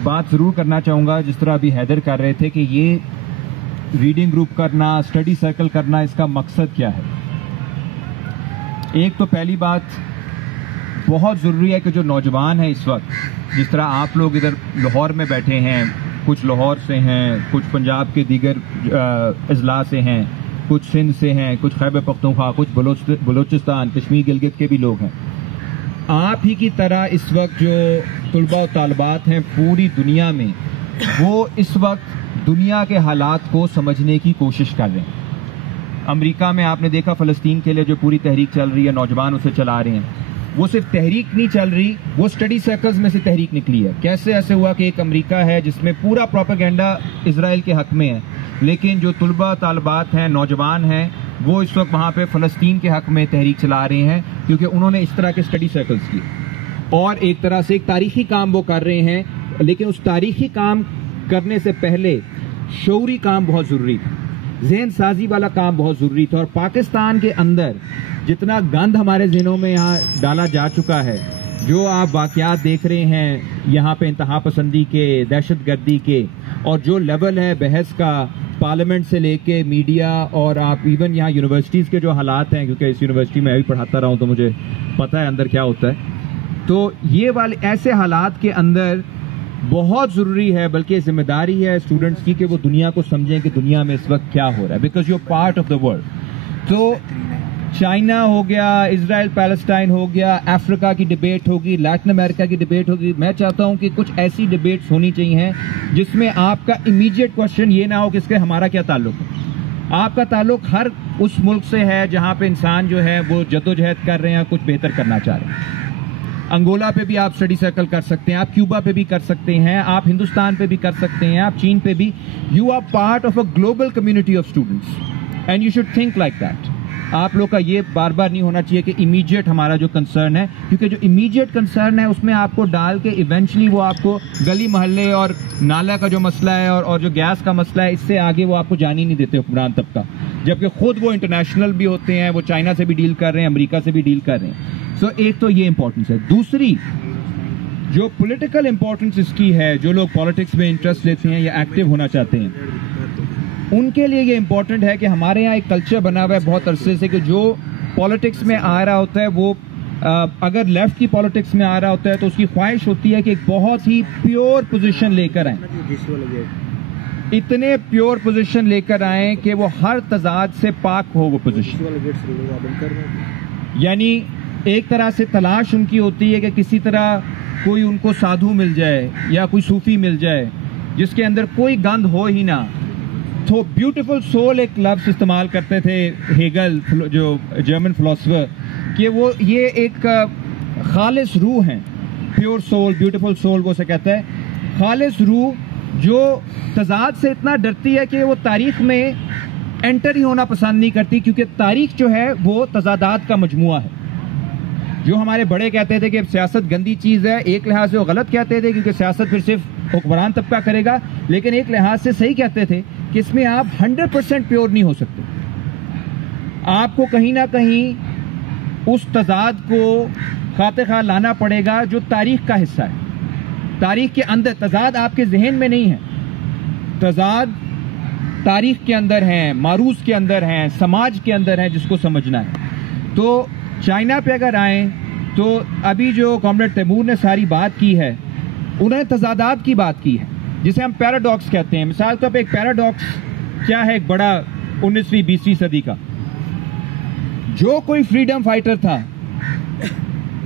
बात ज़रूर करना चाहूँगा, जिस तरह अभी हैदर कर रहे थे कि ये रीडिंग ग्रुप करना, स्टडी सर्कल करना, इसका मकसद क्या है। एक तो पहली बात बहुत ज़रूरी है कि जो नौजवान है इस वक्त, जिस तरह आप लोग इधर लाहौर में बैठे हैं, कुछ लाहौर से हैं, कुछ पंजाब के दीगर अजला से हैं, कुछ सिंध से हैं, कुछ खैबर पख्तूनख्वा, कुछ बलोचिस्तान, कश्मीर, गिलगित के भी लोग हैं। आप ही की तरह इस वक्त जो तुलबा और तालबात हैं पूरी दुनिया में, वो इस वक्त दुनिया के हालात को समझने की कोशिश कर रहे हैं। अमेरिका में आपने देखा फ़लस्तीन के लिए जो पूरी तहरीक चल रही है, नौजवान उसे चला रहे हैं। वो सिर्फ तहरीक नहीं चल रही, वो स्टडी सर्कल्स में से तहरीक निकली है। कैसे ऐसे हुआ कि एक अमेरिका है जिसमें पूरा प्रोपेगेंडा इजराइल के हक में है, लेकिन जो तुलबा तालबात हैं, नौजवान हैं, वो इस वक्त वहाँ पे फ़लस्तीन के हक में तहरीक चला रहे हैं, क्योंकि उन्होंने इस तरह के स्टडी सर्कल्स किए और एक तरह से एक तारीखी काम वो कर रहे हैं। लेकिन उस तारीखी काम करने से पहले शऊरी काम बहुत ज़रूरी था, जहन साजी वाला काम बहुत ज़रूरी था। और पाकिस्तान के अंदर जितना गंद हमारे जहनों में यहाँ डाला जा चुका है, जो आप वाक़यात देख रहे हैं यहाँ पे इंतहा पसंदी के, दहशतगर्दी के, और जो लेवल है बहस का पार्लियामेंट से लेके मीडिया और आप इवन यहाँ यूनिवर्सिटीज़ के जो हालात हैं, क्योंकि इस यूनिवर्सिटी में मैं भी पढ़ाता रहा हूँ तो मुझे पता है अंदर क्या होता है। तो ये वाले ऐसे हालात के अंदर बहुत ज़रूरी है, बल्कि जिम्मेदारी है स्टूडेंट्स की कि वो दुनिया को समझें कि दुनिया में इस वक्त क्या हो रहा है, because you part of the world. तो चाइना हो गया, इजराइल पैलेस्टाइन हो गया, अफ्रीका की डिबेट होगी, लैटिन अमेरिका की डिबेट होगी। मैं चाहता हूं कि कुछ ऐसी डिबेट्स होनी चाहिए जिसमें आपका इमीडिएट क्वेश्चन ये ना हो कि इसके हमारा क्या ताल्लुक है। आपका ताल्लुक हर उस मुल्क से है जहां पे इंसान जो है वो जद्दोजहद कर रहे हैं, कुछ बेहतर करना चाह रहे हैं। अंगोला पे भी आप स्टडी सर्कल कर सकते हैं, आप क्यूबा पे भी कर सकते हैं, आप हिंदुस्तान पे भी कर सकते हैं, आप चीन पे भी। You are part of a global community of students and you should think like that. आप लोग का ये बार बार नहीं होना चाहिए कि इमीडिएट हमारा जो कंसर्न है, क्योंकि जो इमीडिएट कंसर्न है उसमें आपको डाल के इवेंचुअली वो आपको गली मोहल्ले और नाला का जो मसला है और जो गैस का मसला है, इससे आगे वो आपको जाने ही नहीं देते हुक्मरान तबका, जबकि खुद वो इंटरनेशनल भी होते हैं, वो चाइना से भी डील कर रहे हैं, अमेरिका से भी डील कर रहे हैं। सो एक तो ये इंपॉर्टेंस है। दूसरी जो पॉलिटिकल इंपॉर्टेंस इसकी है, जो लोग पॉलिटिक्स में इंटरेस्ट लेते हैं या एक्टिव होना चाहते हैं, उनके लिए ये इंपॉर्टेंट है कि हमारे यहाँ एक कल्चर बना हुआ है बहुत अरसे से कि जो पॉलिटिक्स में आ रहा होता है वो अगर लेफ्ट की पॉलिटिक्स में आ रहा होता है तो उसकी ख्वाहिश होती है कि एक बहुत ही प्योर पोजीशन लेकर आए, इतने प्योर पोजीशन लेकर आए कि वो हर तजाद से पाक हो वो पोजीशन। यानी एक तरह से तलाश उनकी होती है कि किसी तरह कोई उनको साधु मिल जाए या कोई सूफी मिल जाए जिसके अंदर कोई गंद हो ही ना। तो ब्यूटीफुल सोल एक लफ्ज़ इस्तेमाल करते थे हेगल, जो जर्मन फिलोसफर, कि वो ये एक खालिस रूह है, प्योर सोल, ब्यूटीफुल सोल वो से कहता है। खालिस रूह जो तजाद से इतना डरती है कि वो तारीख में एंटर ही होना पसंद नहीं करती, क्योंकि तारीख जो है वो तजादात का मजमुआ है। जो हमारे बड़े कहते थे कि सियासत गंदी चीज़ है, एक लिहाज से वो गलत कहते थे क्योंकि सियासत फिर सिर्फ हुक्मरान तबका करेगा, लेकिन एक लिहाज से सही कहते थे कि इसमें आप 100% प्योर नहीं हो सकते। आपको कहीं ना कहीं उस तजाद को खाते खा लाना पड़ेगा जो तारीख का हिस्सा है। तारीख के अंदर तजाद आपके जहन में नहीं है, तजाद तारीख के अंदर हैं, मारूज के अंदर हैं, समाज के अंदर हैं, जिसको समझना है। तो चाइना पे अगर आए तो अभी जो कॉमरेड तैमूर ने सारी बात की है, उन्होंने तजादात की बात की है, जिसे हम पैराडॉक्स कहते हैं। मिसाल तौर पे एक पैराडॉक्स क्या है, एक बड़ा 19वीं 20वीं सदी का, जो कोई फ्रीडम फाइटर था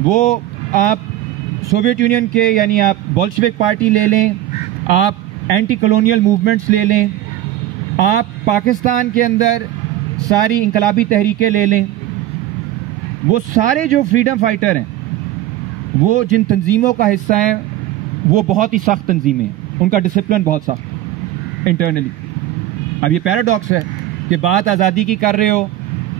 वो आप सोवियत यूनियन के, यानी आप बोल्शेविक पार्टी ले लें, आप एंटी कॉलोनियल मूवमेंट्स ले लें, आप पाकिस्तान के अंदर सारी इनकलाबी तहरीकें ले लें, वो सारे जो फ्रीडम फाइटर हैं वो जिन तंजीमों का हिस्सा हैं वो बहुत ही सख्त तंजीमें हैं, उनका डिसिप्लिन बहुत सख्त इंटरनली। अब ये पैराडॉक्स है कि बात आज़ादी की कर रहे हो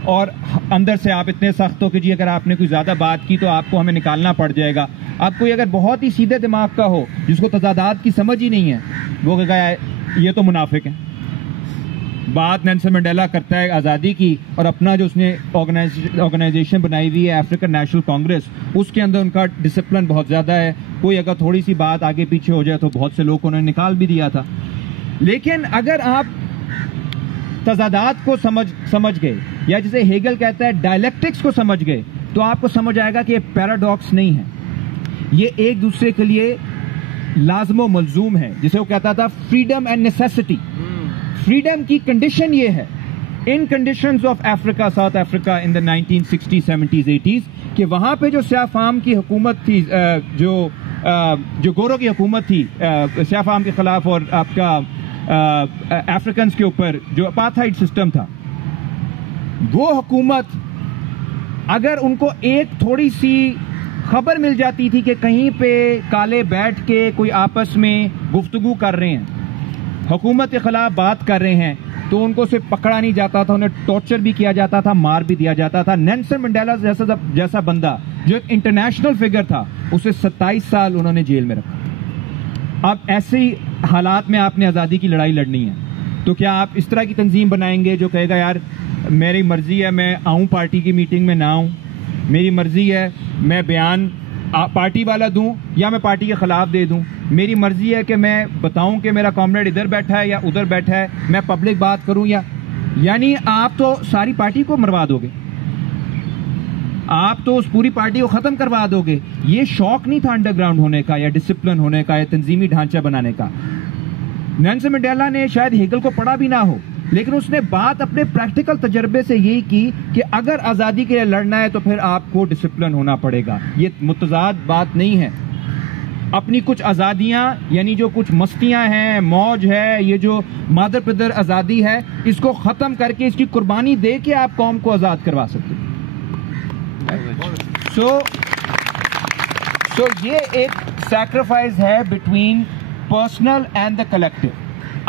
और अंदर से आप इतने सख्त हो कि जी अगर आपने कोई ज़्यादा बात की तो आपको हमें निकालना पड़ जाएगा। आप कोई अगर बहुत ही सीधे दिमाग का हो जिसको तजादात की समझ ही नहीं है, वो कहेगा ये तो मुनाफिक है। बात नेल्सन मंडेला करता है आज़ादी की, और अपना जो उसने ऑर्गेनाइजेशन बनाई हुई है अफ्रीकन नेशनल कांग्रेस, उसके अंदर उनका डिसिप्लिन बहुत ज़्यादा है। कोई अगर थोड़ी सी बात आगे पीछे हो जाए तो बहुत से लोगों को उन्होंने निकाल भी दिया था। लेकिन अगर आप तजादात को समझ गए, या जिसे हेगल कहता है डायलेक्टिक्स को समझ गए, तो आपको समझ आएगा कि ये पैराडॉक्स नहीं है, ये एक दूसरे के लिए लाजमो मलजूम है। जिसे वो कहता था फ्रीडम एंड नेसेसिटी। फ्रीडम की कंडीशन ये है in conditions of Africa, South Africa in the 1960s, 70s, 80s, कि वहां पे जो स्याफाम की हुकूमत थी, जो गोरों की हुकूमत थी स्याफाम के खिलाफ, और आपका अफ्रीकन के ऊपर जो अपार्थाइड सिस्टम था, वो हुकूमत अगर उनको एक थोड़ी सी खबर मिल जाती थी कि कहीं पे काले बैठ के कोई आपस में गुफ्तगू कर रहे हैं, हुकूमत के खिलाफ बात कर रहे हैं, तो उनको सिर्फ पकड़ा नहीं जाता था, उन्हें टॉर्चर भी किया जाता था, मार भी दिया जाता था। नेल्सन मंडेला जैसा बंदा जो एक इंटरनेशनल फिगर था, उसे 27 साल उन्होंने जेल में रखा। अब ऐसे ही हालात में आपने आज़ादी की लड़ाई लड़नी है, तो क्या आप इस तरह की तंजीम बनाएंगे जो कहेगा यार मेरी मर्जी है मैं आऊं पार्टी की मीटिंग में ना आऊं, मेरी मर्जी है मैं बयान पार्टी वाला दूं या मैं पार्टी के खिलाफ दे दूं, मेरी मर्जी है कि मैं बताऊं कि मेरा कॉमरेड इधर बैठा है या उधर बैठा है, मैं पब्लिक बात करूं यानी आप तो सारी पार्टी को मरवा दोगे, आप तो उस पूरी पार्टी को खत्म करवा दोगे। ये शौक नहीं था अंडरग्राउंड होने का, या डिसिप्लिन होने का, या तंजीमी ढांचा बनाने का। नेल्सन मंडेला ने शायद हेगल को पढ़ा भी ना हो, लेकिन उसने बात अपने प्रैक्टिकल तजर्बे से यही की कि अगर आज़ादी के लिए लड़ना है तो फिर आपको डिसिप्लिन होना पड़ेगा। ये मुतजाद बात नहीं है। अपनी कुछ आज़ादियाँ, यानी जो कुछ मस्तियाँ हैं, मौज है, ये जो मादर पिदर आज़ादी है, इसको ख़त्म करके इसकी कुर्बानी दे के आप कौम को आज़ाद करवा सकते हैं। सो ये एक सैक्रिफाइस है between personal and the collective.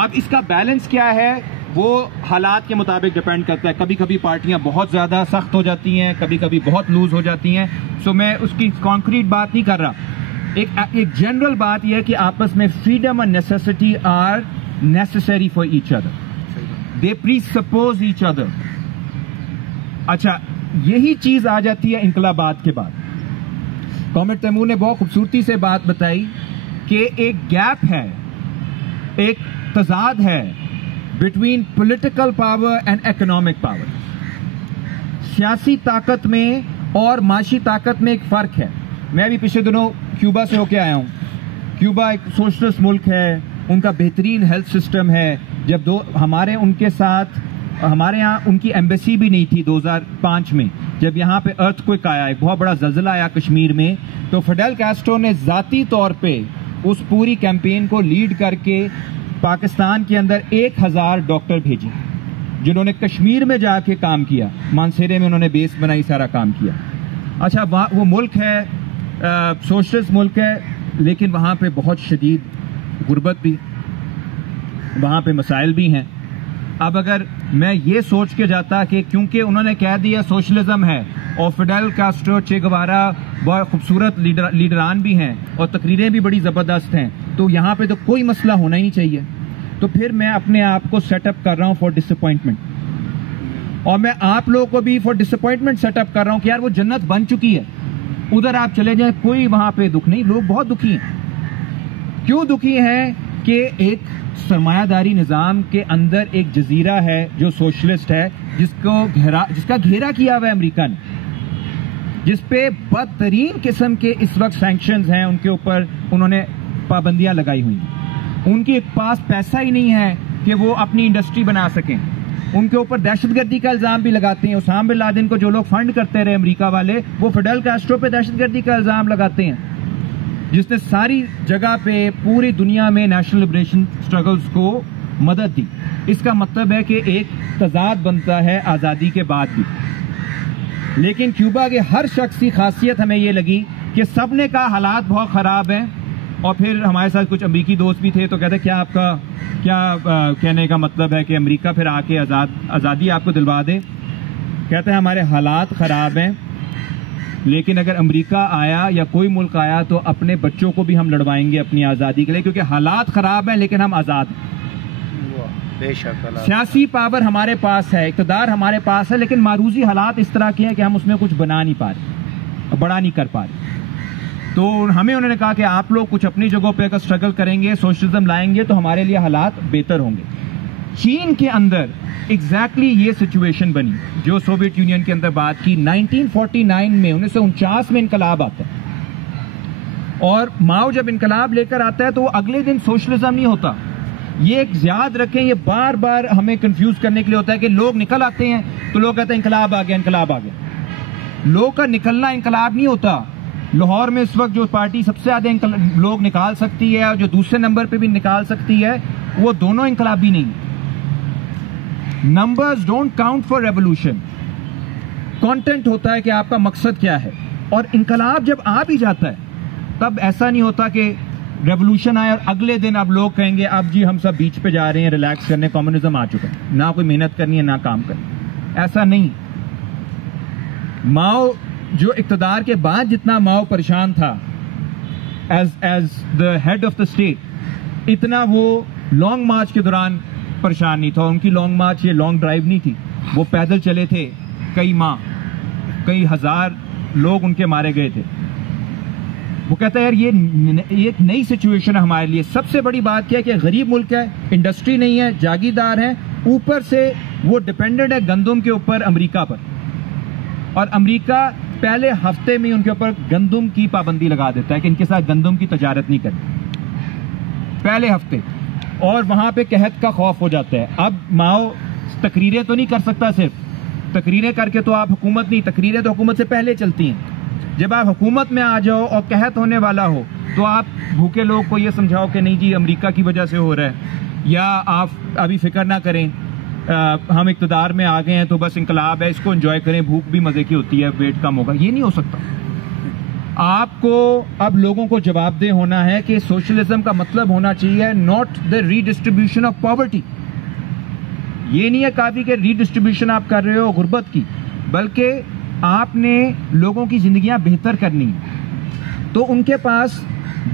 अब इसका बैलेंस क्या है वो हालात के मुताबिक डिपेंड करता है। कभी कभी पार्टियां बहुत ज़्यादा सख्त हो जाती हैं, कभी कभी बहुत लूज हो जाती हैं। सो मैं उसकी कॉन्क्रीट बात नहीं कर रहा, एक जनरल बात यह है कि आपस में freedom and necessity are necessary for each other, they presuppose each other. अच्छा, यही चीज आ जाती है इनकलाबात के बाद। कॉमरेड तैमूर ने बहुत खूबसूरती से बात बताई कि एक गैप है, एक तजाद है between political power and economic power. सियासी ताकत में और माशी ताकत में एक फर्क है। मैं भी पिछले दिनों क्यूबा से होके आया हूं। क्यूबा एक सोशलिस्ट मुल्क है, उनका बेहतरीन हेल्थ सिस्टम है। जब उनके साथ हमारे यहाँ उनकी एम्बेसी भी नहीं थी 2005 में, जब यहाँ पे अर्थक्वेक आया, एक बहुत बड़ा जल्जला आया कश्मीर में, तो फिडेल कैस्ट्रो ने जाती तौर पे उस पूरी कैंपेन को लीड करके पाकिस्तान के अंदर 1000 डॉक्टर भेजे, जिन्होंने कश्मीर में जाके काम किया, मानसेरे में उन्होंने बेस बनाई, सारा काम किया। अच्छा, वो मुल्क है, सोशलिस्ट मुल्क है, लेकिन वहाँ पे बहुत शदीद गुर्बत भी, वहाँ पे मसाइल भी हैं। अब अगर मैं ये सोच के जाता कि क्योंकि उन्होंने कह दिया सोशलिज्म है और फिडेल कैस्ट्रो, चे गवारा बहुत खूबसूरत लीडरान भी हैं और तकरीरें भी बड़ी ज़बरदस्त हैं, तो यहाँ पे तो कोई मसला होना ही नहीं चाहिए, तो फिर मैं अपने आप को सेटअप कर रहा हूँ फॉर डिसअपॉइंटमेंट। और मैं आप लोगों को भी फॉर डिसअपॉइंटमेंट सेटअप कर रहा हूँ कि यार वो जन्नत बन चुकी है, उधर आप चले जाएं, कोई वहाँ पे दुख नहीं। लोग बहुत दुखी हैं। क्यों दुखी हैं? कि एक सरमायादारी निज़ाम के अंदर एक जजीरा है जो सोशलिस्ट है, जिसका घेरा किया हुआ है अमेरिका ने, जिसपे बदतरीन किस्म के इस वक्त सैंक्शंस हैं, उनके ऊपर उन्होंने पाबंदियां लगाई हुई हैं। उनके पास पैसा ही नहीं है कि वो अपनी इंडस्ट्री बना सकें। उनके ऊपर दहशतगर्दी का इल्जाम भी लगाते हैं। उसामा बिन लादेन को जो लोग फंड करते रहे अमेरिका वाले, वो फिडेल कैस्ट्रो पे दहशतगर्दी का इल्जाम लगाते हैं, जिसने सारी जगह पे पूरी दुनिया में नेशनल लिबरेशन स्ट्रगल्स को मदद दी। इसका मतलब है कि एक तजाद बनता है आज़ादी के बाद भी। लेकिन क्यूबा के हर शख्स की खासियत हमें ये लगी कि सबने कहा हालात बहुत ख़राब हैं, और फिर हमारे साथ कुछ अमेरिकी दोस्त भी थे, तो कहते क्या आपका कहने का मतलब है कि अमेरिका फिर आके आज़ादी आपको दिलवा दे? कहते हैं हमारे हालात ख़राब हैं, लेकिन अगर अमेरिका आया या कोई मुल्क आया तो अपने बच्चों को भी हम लड़वाएंगे अपनी आज़ादी के लिए, क्योंकि हालात ख़राब हैं लेकिन हम आज़ाद हैं। बेशक सियासी पावर हमारे पास है, इक़्तिदार हमारे पास है, लेकिन मारूजी हालात इस तरह के हैं कि हम उसमें कुछ बना नहीं पा रहे, बड़ा नहीं कर पा रहे। तो हमें उन्होंने कहा कि आप लोग कुछ अपनी जगहों पे अगर स्ट्रगल करेंगे, सोशलिज्म लाएंगे तो हमारे लिए हालात बेहतर होंगे। चीन के अंदर एग्जैक्टली ये सिचुएशन बनी जो सोवियत यूनियन के अंदर बात की। 1949 में 1949 में इनकलाब आता है, और माओ जब इनकलाब लेकर आता है तो वो अगले दिन सोशलिज्म नहीं होता। ये एक याद रखें, ये बार बार हमें कंफ्यूज करने के लिए होता है कि लोग निकल आते हैं तो लोग कहते हैं इनकलाब आ गया, इनकलाब आ गया। लोग का निकलना इनकलाब नहीं होता। लाहौर में इस वक्त जो पार्टी सबसे ज्यादा लोग निकाल सकती है और जो दूसरे नंबर पे भी निकाल सकती है, वो दोनों इनकलाबी नहीं। Numbers don't count for revolution. Content होता है कि आपका मकसद क्या है। और इनकलाब जब आ भी जाता है तब ऐसा नहीं होता कि रेवोल्यूशन आया और अगले दिन अब लोग कहेंगे अब जी हम सब बीच पे जा रहे हैं रिलैक्स करने, कम्युनिज्म आ चुका है, ना कोई मेहनत करनी है ना काम करनी। ऐसा नहीं। माओ जो इक़्तिदार के बाद जितना माओ परेशान था as the head of the state, इतना वो लॉन्ग मार्च के दौरान परेशान नहीं था। उनकी लॉन्ग मार्च ये लॉन्ग ड्राइव नहीं थी, वो पैदल चले थे कई माह, कई हजार लोग उनके मारे गए थे। वो कहता है यार ये एक नई सिचुएशन है हमारे लिए। सबसे बड़ी बात क्या है कि गरीब मुल्क है, इंडस्ट्री नहीं है, जागीरदार है, ऊपर से वो डिपेंडेंट है गंदम के ऊपर अमेरिका पर, और अमेरिका पहले हफ्ते में उनके ऊपर गंदम की पाबंदी लगा देता है कि इनके साथ गंदम की तजारत नहीं करनी, पहले हफ्ते। और वहां पे कहत का खौफ हो जाता है। अब माओ तकरीरें तो नहीं कर सकता, सिर्फ तकरीरें करके तो आप हुकूमत नहीं, तकरीरें तो हुकूमत से पहले चलती हैं। जब आप हुकूमत में आ जाओ और कहत होने वाला हो तो आप भूखे लोग को ये समझाओ कि नहीं जी अमेरिका की वजह से हो रहा है, या आप अभी फिक्र ना करें, हम इक़्तिदार में आ गए हैं तो बस इंकलाब है, इसको एंजॉय करें, भूख भी मजे की होती है, वेट कम होगा। ये नहीं हो सकता। आपको अब लोगों को जवाबदेह होना है कि सोशलिज्म का मतलब होना चाहिए not the redistribution of poverty. ये नहीं है काफी कि रीडिस्ट्रीब्यूशन आप कर रहे हो गुर्बत की, बल्कि आपने लोगों की जिंदगियां बेहतर करनी है। तो उनके पास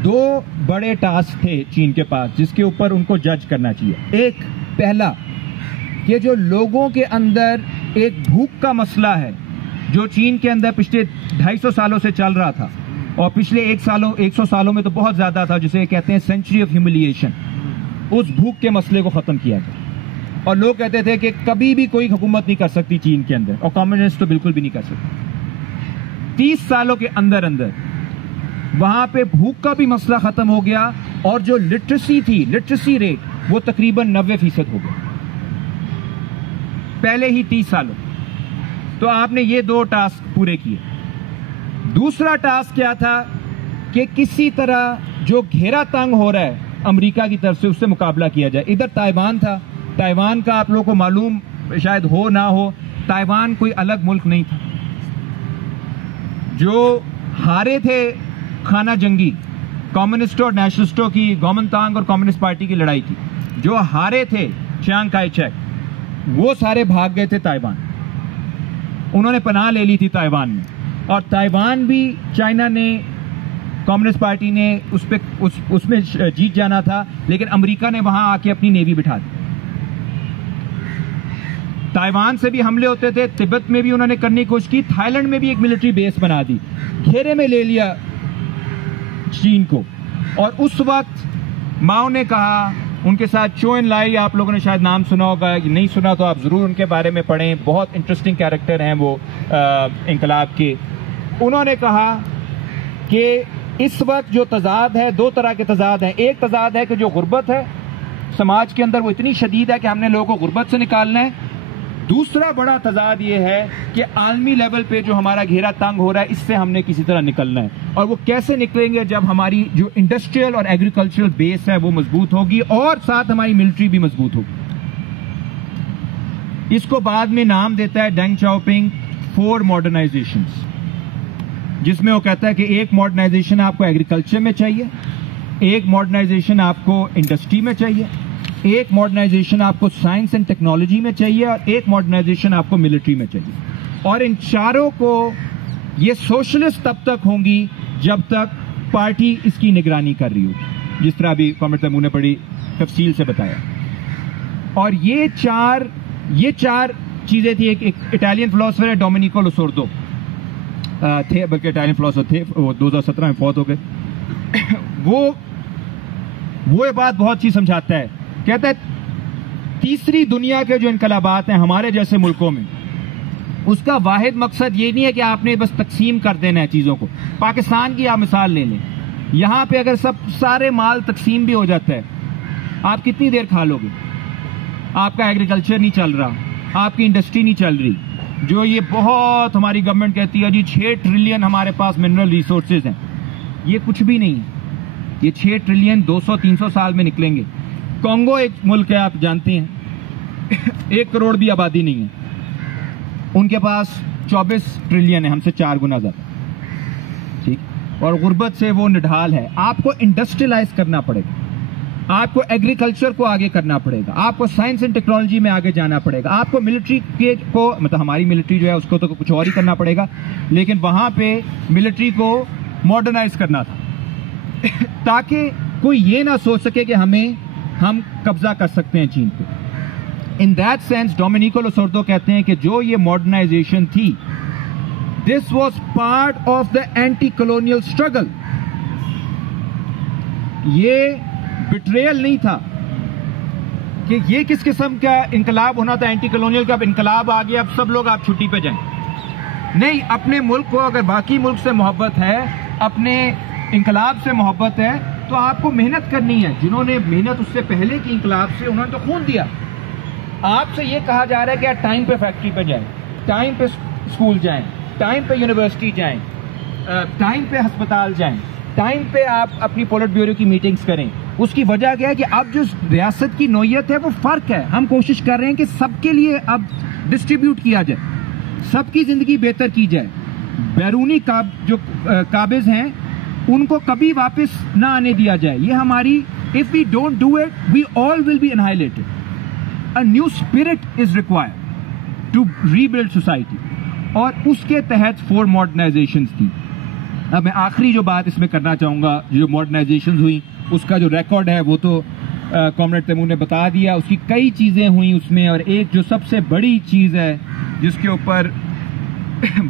दो बड़े टास्क थे चीन के पास, जिसके ऊपर उनको जज करना चाहिए। एक, पहला कि जो लोगों के अंदर एक भूख का मसला है, जो चीन के अंदर पिछले 250 सालों से चल रहा था, और पिछले 100 सालों में तो बहुत ज्यादा था, जिसे कहते हैं सेंचुरी ऑफ ह्यूमिलिएशन, उस भूख के मसले को खत्म किया गया। और लोग कहते थे कि कभी भी कोई हुकूमत नहीं कर सकती चीन के अंदर, और कम्युनिस्ट तो बिल्कुल भी नहीं कर सकते। 30 सालों के अंदर अंदर वहां पे भूख का भी मसला खत्म हो गया, और जो लिटरेसी थी, लिटरेसी रेट, वो तकरीबन 90% हो गया पहले ही 30 सालों। तो आपने ये दो टास्क पूरे किए। दूसरा टास्क क्या था कि किसी तरह जो घेरा तंग हो रहा है अमेरिका की तरफ से, उससे मुकाबला किया जाए। इधर ताइवान था, ताइवान का आप लोगों को मालूम शायद हो ना हो, ताइवान कोई अलग मुल्क नहीं था। जो हारे थे खाना जंगी, कम्युनिस्टों और नेशनलिस्टों की, गोमनतांग और कम्युनिस्ट पार्टी की लड़ाई थी, जो हारे थे चियांग काई शेक, वो सारे भाग गए थे ताइवान। उन्होंने पनाह ले ली थी ताइवान में, और ताइवान भी चाइना ने, कम्युनिस्ट पार्टी ने उसमें जीत जाना था, लेकिन अमेरिका ने वहां आके अपनी नेवी बिठा दी। ताइवान से भी हमले होते थे, तिब्बत में भी उन्होंने करने की कोशिश की, थाईलैंड में भी एक मिलिट्री बेस बना दी, घेरे में ले लिया चीन को। और उस वक्त माओ ने कहा, उनके साथ चो एन लाई, आप लोगों ने शायद नाम सुना होगा, नहीं सुना तो आप जरूर उनके बारे में पढ़ें, बहुत इंटरेस्टिंग कैरेक्टर हैं वो इंकलाब के। उन्होंने कहा कि इस वक्त जो तजाद है, दो तरह के तजाद हैं। एक तजाद है कि जो गुर्बत है समाज के अंदर, वो इतनी शदीद है कि हमने लोगों को गुर्बत से निकालना है। दूसरा बड़ा तजाद ये है कि आलमी लेवल पे जो हमारा घेरा तंग हो रहा है, इससे हमने किसी तरह निकलना है। और वो कैसे निकलेंगे? जब हमारी जो इंडस्ट्रियल और एग्रीकल्चरल बेस है वो मजबूत होगी, और साथ हमारी मिलिट्री भी मजबूत होगी। इसको बाद में नाम देता है डेंग चाओपिंग 4 मॉडर्नाइजेशंस, जिसमें वो कहता है कि एक मॉडर्नाइजेशन आपको एग्रीकल्चर में चाहिए, एक मॉडर्नाइजेशन आपको इंडस्ट्री में चाहिए, एक मॉडर्नाइजेशन आपको साइंस एंड टेक्नोलॉजी में चाहिए, और एक मॉडर्नाइजेशन आपको मिलिट्री में चाहिए। और इन चारों को ये सोशलिस्ट तब तक होंगी जब तक पार्टी इसकी निगरानी कर रही होगी, जिस तरह अभी कॉमरेड तैमूर ने बड़ी तफसील से बताया। और ये चार चीजें थी। एक इटालियन फिलोसोफर है डोमिनिको लोसोर्दो थे, बल्कि इटालियन फिलोसोफर थे, वो 2017 में फौत हो गए। वो ये बात बहुत चीज समझाता है, कहता है तीसरी दुनिया के जो इनकलाबात हैं हमारे जैसे मुल्कों में, उसका वाहिद मकसद ये नहीं है कि आपने बस तकसीम कर देना है चीजों को। पाकिस्तान की आप मिसाल ले लें, यहां पे अगर सारे माल तकसीम भी हो जाता है, आप कितनी देर खा लोगे? आपका एग्रीकल्चर नहीं चल रहा, आपकी इंडस्ट्री नहीं चल रही। जो ये बहुत हमारी गवर्नमेंट कहती है जी 6 ट्रिलियन हमारे पास मिनरल रिसोर्सेज हैं, ये कुछ भी नहीं है। ये 6 ट्रिलियन 200-300 साल में निकलेंगे। कांगो एक मुल्क है, आप जानते हैं, 1 करोड़ भी आबादी नहीं है, उनके पास 24 ट्रिलियन है, हमसे 4 गुना ज्यादा, ठीक। और गुर्बत से वो निढाल है। आपको इंडस्ट्रियलाइज करना पड़ेगा, आपको एग्रीकल्चर को आगे करना पड़ेगा, आपको साइंस एंड टेक्नोलॉजी में आगे जाना पड़ेगा, आपको मिलिट्री को, मतलब हमारी मिलिट्री जो है उसको तो कुछ और ही करना पड़ेगा, लेकिन वहां पे मिलिट्री को मॉडर्नाइज करना था ताकि कोई ये ना सोच सके कि हम कब्जा कर सकते हैं चीन पे। इन दैट सेंस डोमिनिको लोसोर्दो कहते हैं कि जो ये मॉडर्नाइजेशन थी, this was part of the anti colonial struggle. ये बिट्रेयल नहीं था कि ये किस किस्म का इनकलाब होना था एंटी कॉलोनियल का, अब इनकलाब आ गया, अब सब लोग आप छुट्टी पे जाएं। नहीं, अपने मुल्क को अगर बाकी मुल्क से मोहब्बत है, अपने इनकलाब से मोहब्बत है, तो आपको मेहनत करनी है। जिन्होंने मेहनत उससे पहले की इनकलाब से, उन्होंने तो खून दिया। आपसे ये कहा जा रहा है कि आप टाइम पे फैक्ट्री पे जाएं, टाइम पे स्कूल जाएं, टाइम पे यूनिवर्सिटी जाएं, टाइम पे अस्पताल जाएं, टाइम पे आप अपनी पोलिट ब्यूरो की मीटिंग्स करें। उसकी वजह क्या है कि अब जो रियासत की नौयत है वो फर्क है। हम कोशिश कर रहे हैं कि सबके लिए अब डिस्ट्रीब्यूट किया जाए, सबकी जिंदगी बेहतर की जाए। बैरूनी जो काबिज हैं उनको कभी वापस ना आने दिया जाए। ये हमारी, if we don't do it we all will be annihilated. A new spirit is required to rebuild society, और उसके तहत 4 मॉडर्नाइजेशंस थी। अब मैं आखिरी जो बात इसमें करना चाहूंगा, जो मॉडर्नाइजेशंस हुई उसका जो रिकॉर्ड है वो तो कॉमरेड तैमूर ने बता दिया। उसकी कई चीजें हुई उसमें, और एक जो सबसे बड़ी चीज है जिसके ऊपर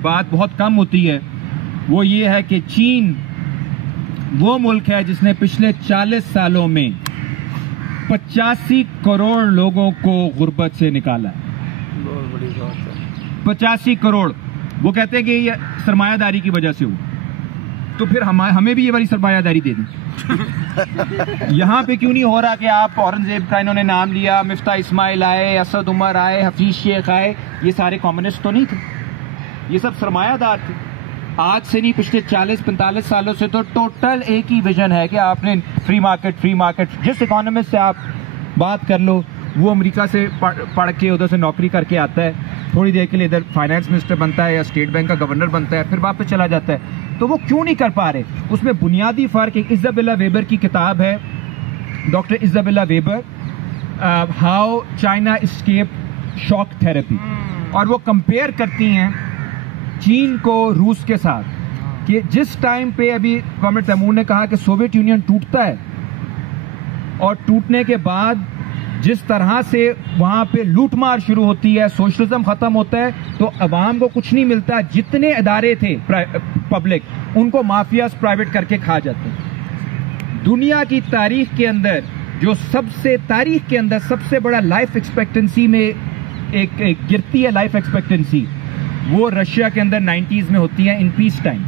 बात बहुत कम होती है वो ये है कि चीन वो मुल्क है जिसने पिछले 40 सालों में 85 करोड़ लोगों को गुर्बत से निकाला है। बहुत बड़ी बात है। 85 करोड़। वो कहते हैं कि ये सरमायादारी की वजह से हुआ, तो फिर हमें भी ये वाली सरमायादारी दे दी। यहाँ पे क्यों नहीं हो रहा कि आप औरंगजेब का इन्होंने नाम लिया, मिफ्ता इस्माइल आए, असद उमर आए, हफीज शेख आए, ये सारे कम्युनिस्ट तो नहीं थे, ये सब सरमायादार थे। आज से नहीं, पिछले 40-45 सालों से तो टोटल एक ही विजन है कि आपने फ्री मार्केट। जिस इकोनॉमिस्ट से आप बात कर लो, वो अमेरिका से पढ़ के उधर से नौकरी करके आता है, थोड़ी देर के लिए इधर फाइनेंस मिनिस्टर बनता है या स्टेट बैंक का गवर्नर बनता है, फिर वापस चला जाता है। तो वो क्यों नहीं कर पा रहे? उसमें बुनियादी फर्क एक इज़ाबेला वेबर की किताब है, doctor Isabella Weber, how China escape shock therapy, और वो कंपेयर करती हैं चीन को रूस के साथ कि जिस टाइम पे अभी कॉमरेड तैमूर ने कहा कि सोवियत यूनियन टूटता है, और टूटने के बाद जिस तरह से वहां पे लूटमार शुरू होती है, सोशलिज्म खत्म होता है, तो अवाम को कुछ नहीं मिलता। जितने इदारे थे पब्लिक, उनको माफियाज प्राइवेट करके खा जाते हैं। दुनिया की तारीख के अंदर सबसे बड़ा लाइफ एक्सपेक्टेंसी में एक गिरती है लाइफ एक्सपेक्टेंसी, वो रशिया के अंदर 90s में होती है in peace time.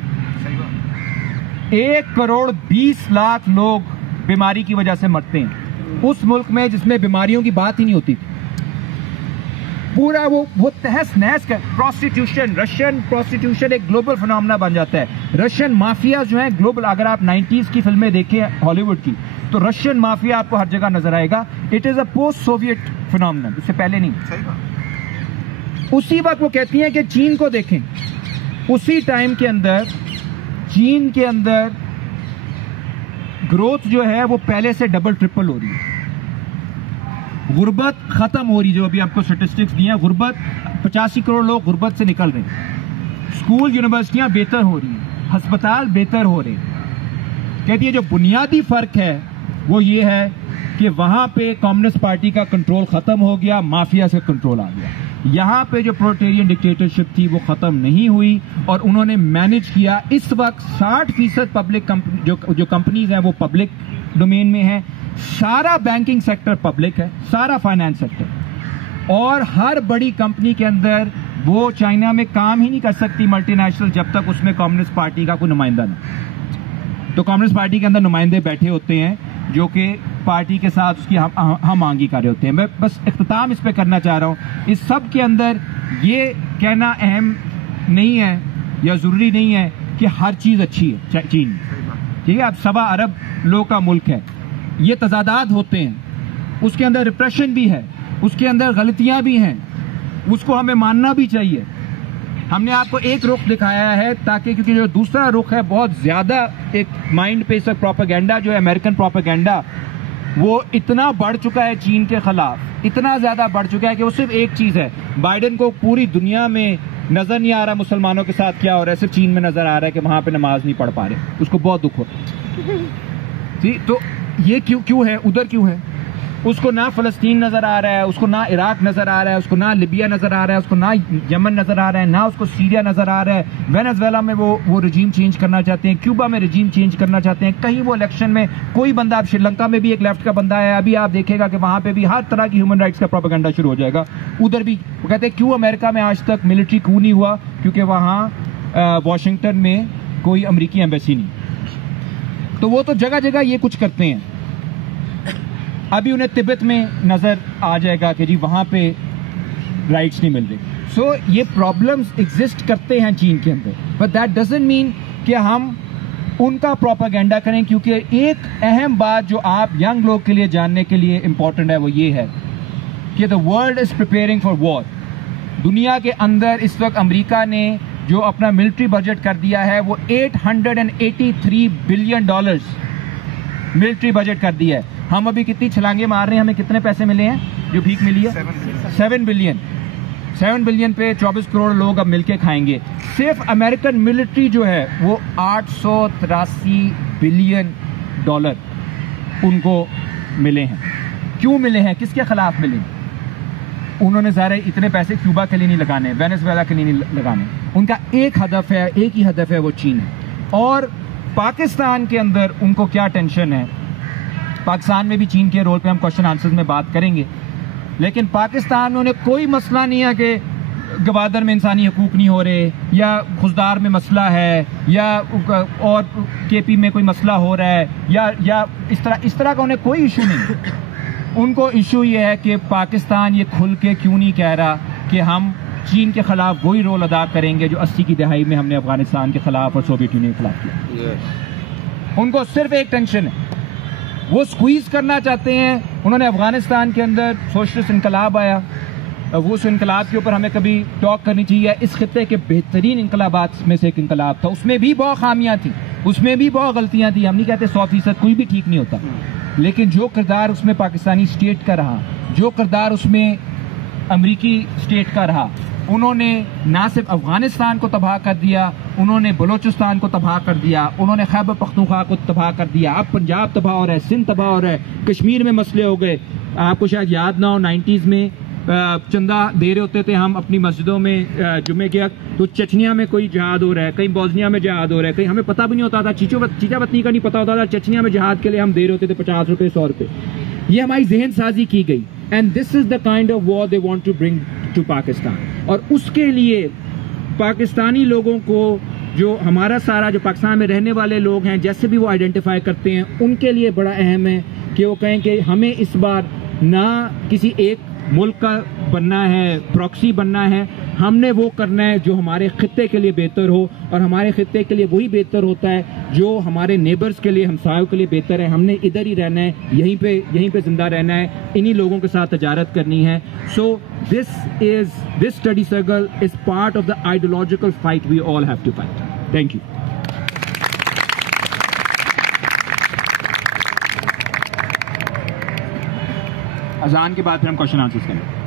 1 crore 20 lakh लोग बीमारी की वजह से मरते हैं उस मुल्क में जिसमें बीमारियों की बात ही नहीं होती। पूरा वो तहस नहस कर प्रोस्टिट्यूशन, रशियन प्रोस्टिट्यूशन एक ग्लोबल फिनोमेना बन जाता है। रशियन माफिया जो है ग्लोबल, अगर आप 90s की फिल्में देखें हॉलीवुड की, तो रशियन माफिया आपको हर जगह नजर आएगा। It is a post Soviet phenomena, इससे पहले नहीं। सही बात। उसी वक्त वो कहती हैं कि चीन को देखें, उसी टाइम के अंदर चीन के अंदर ग्रोथ जो है वो पहले से डबल ट्रिपल हो रही है। गुर्बत खत्म हो रही है, जो अभी आपको स्टेटिस्टिक्स दिए हैं, गुर्बत 85 करोड़ लोग गुर्बत से निकल रहे हैं। स्कूल यूनिवर्सिटियां बेहतर हो रही हैं, अस्पताल बेहतर हो रहे हैं। कहती है जो बुनियादी फर्क है वो ये है कि वहां पे कम्युनिस्ट पार्टी का कंट्रोल खत्म हो गया, माफिया से कंट्रोल आ गया। यहाँ पे जो प्रोलेटेरियन डिक्टेटरशिप थी वो खत्म नहीं हुई और उन्होंने मैनेज किया। इस वक्त 60% पब्लिक जो कंपनीज हैं वो पब्लिक डोमेन में है, सारा बैंकिंग सेक्टर पब्लिक है, सारा फाइनेंस सेक्टर, और हर बड़ी कंपनी के अंदर वो चाइना में काम ही नहीं कर सकती मल्टीनेशनल जब तक उसमें कम्युनिस्ट पार्टी का कोई नुमाइंदा नहीं। तो कम्युनिस्ट पार्टी के अंदर नुमाइंदे बैठे होते हैं जो कि पार्टी के साथ उसकी हम आंगी कर रहे होते हैं। मैं बस इख्तिताम इस पे करना चाह रहा हूं, इस सब के अंदर ये कहना अहम नहीं है या जरूरी नहीं है कि हर चीज अच्छी है चीन, ठीक है। अब 1.25 अरब लोग का मुल्क है, ये तजादात होते हैं, उसके अंदर रिप्रेशन भी है, उसके अंदर गलतियां भी हैं, उसको हमें मानना भी चाहिए। हमने आपको एक रुख दिखाया है ताकि, क्योंकि जो दूसरा रुख है बहुत ज्यादा एक माइंड पे इसका प्रोपेगेंडा जो है अमेरिकन प्रोपेगेंडा, वो इतना बढ़ चुका है चीन के खिलाफ, इतना ज्यादा बढ़ चुका है कि वो सिर्फ एक चीज है, बाइडेन को पूरी दुनिया में नजर नहीं आ रहा मुसलमानों के साथ क्या हो रहा है, सिर्फ चीन में नजर आ रहा है कि वहां पे नमाज नहीं पढ़ पा रहे, उसको बहुत दुख होता है। तो ये क्यों है, उधर क्यों है? उसको ना फलस्तीन नजर आ रहा है, उसको ना इराक नजर आ रहा है, उसको ना लिबिया नजर आ रहा है, उसको ना यमन नजर आ रहा है, ना उसको सीरिया नजर आ रहा है। वेनेजुएला में वो रजीम चेंज करना चाहते हैं, क्यूबा में रजीम चेंज करना चाहते हैं, कहीं वो इलेक्शन में कोई बंदा, अब श्रीलंका में भी एक लेफ्ट का बंदा है, अभी आप देखेगा कि वहां पे भी हर तरह की ह्यूमन राइट्स का प्रोपेगेंडा शुरू हो जाएगा। उधर भी वो कहते हैं क्यों अमेरिका में आज तक मिलिट्री कू नहीं हुआ, क्योंकि वहां वॉशिंगटन में कोई अमरीकी एम्बेसी नहीं। तो वो तो जगह जगह ये कुछ करते हैं। अभी उन्हें तिब्बत में नजर आ जाएगा कि जी वहां पे राइट्स नहीं मिल रहे। सो ये प्रॉब्लम्स एग्जिस्ट करते हैं चीन के अंदर, बट दैट डजंट मीन कि हम उनका प्रोपेगेंडा करें, क्योंकि एक अहम बात जो आप यंग लोग के लिए जानने के लिए इंपॉर्टेंट है वो ये है कि the world is preparing for war. दुनिया के अंदर इस वक्त अमेरिका ने जो अपना मिलिट्री बजट कर दिया है वो $883 बिलियन मिलिट्री बजट कर दिया है। हम अभी कितनी छलांगे मार रहे हैं, हमें कितने पैसे मिले हैं जो भीख मिली है? 7 बिलियन। 7 बिलियन पे 24 करोड़ लोग अब मिलके खाएंगे। सिर्फ अमेरिकन मिलिट्री जो है वो $883 बिलियन उनको मिले हैं। क्यों मिले हैं, किसके खिलाफ मिले? उन्होंने ज़ाहिर इतने पैसे क्यूबा के लिए नहीं लगाने, वेनेजुएला के लिए नहीं लगाने, उनका एक हदफ है, एक ही हदफ है, वो चीन है। और पाकिस्तान के अंदर उनको क्या टेंशन है, पाकिस्तान में भी चीन के रोल पे हम क्वेश्चन आंसर्स में बात करेंगे, लेकिन पाकिस्तान में उन्हें कोई मसला नहीं है कि गवादर में इंसानी हकूक नहीं हो रहे, या खुजदार में मसला है, या और केपी में कोई मसला हो रहा है, या इस तरह का उन्हें कोई इशू नहीं। उनको इशू ये है कि पाकिस्तान ये खुल के क्यों नहीं कह रहा कि हम चीन के खिलाफ वही रोल अदा करेंगे जो 80 की दहाई में हमने अफगानिस्तान के खिलाफ और सोवियत यूनियन के खिलाफ किया। उनको सिर्फ एक टेंशन है, वो स्क्वीज करना चाहते हैं। उन्होंने अफगानिस्तान के अंदर सोशलिस्ट इनकलाब आया, वो उस इनकलाब के ऊपर हमें कभी टॉक करनी चाहिए। इस खित्ते के बेहतरीन इनकलाबात में से एक इनकलाब था, उसमें भी बहुत खामियां थी, उसमें भी बहुत गलतियां थी। हम नहीं कहते 100% कोई भी ठीक नहीं होता, लेकिन जो किरदार उसमें पाकिस्तानी स्टेट का रहा, जो किरदार उसमें अमरीकी स्टेट का रहा, उन्होंने ना सिर्फ अफगानिस्तान को तबाह कर दिया, उन्होंने बलोचिस्तान को तबाह कर दिया, उन्होंने खैबर पख्तूनख्वा को तबाह कर दिया। अब पंजाब तबाह हो रहा है, सिंध तबाह हो रहा है, कश्मीर में मसले हो गए। आपको शायद याद ना हो, 90s में चंदा दे रहे होते थे हम अपनी मस्जिदों में जुम्मे के वक्त, तो चचनिया में कोई जहाद हो रहा है, कहीं बोस्निया में जहाद हो रहा है, कहीं हमें पता भी नहीं होता था, चीचा बत्नी का नहीं पता होता था, चचनिया में जहाद के लिए हम दे रहे होते थे 50 रुपए 100 रुपए। ये हमारी जहन साजी की गई, and this is the kind of war they want to bring to Pakistan. और उसके लिए पाकिस्तानी लोगों को, जो हमारा सारा जो पाकिस्तान में रहने वाले लोग हैं, जैसे भी वो आइडेंटिफाई करते हैं, उनके लिए बड़ा अहम है कि वो कहें कि हमें इस बार ना किसी एक मुल्क का बनना है, प्रॉक्सी बनना है, हमने वो करना है जो हमारे खित्ते के लिए बेहतर हो, और हमारे खित्ते के लिए वही बेहतर होता है जो हमारे नेबर्स के लिए, हमसायों के लिए बेहतर है। हमने इधर ही रहना है, यहीं पे जिंदा रहना है, इन्हीं लोगों के साथ तजारत करनी है। So this study circle is part of the ideological fight we all have to fight. Thank you. अजान के बाद फिर हम क्वेश्चन आंसर्स करें।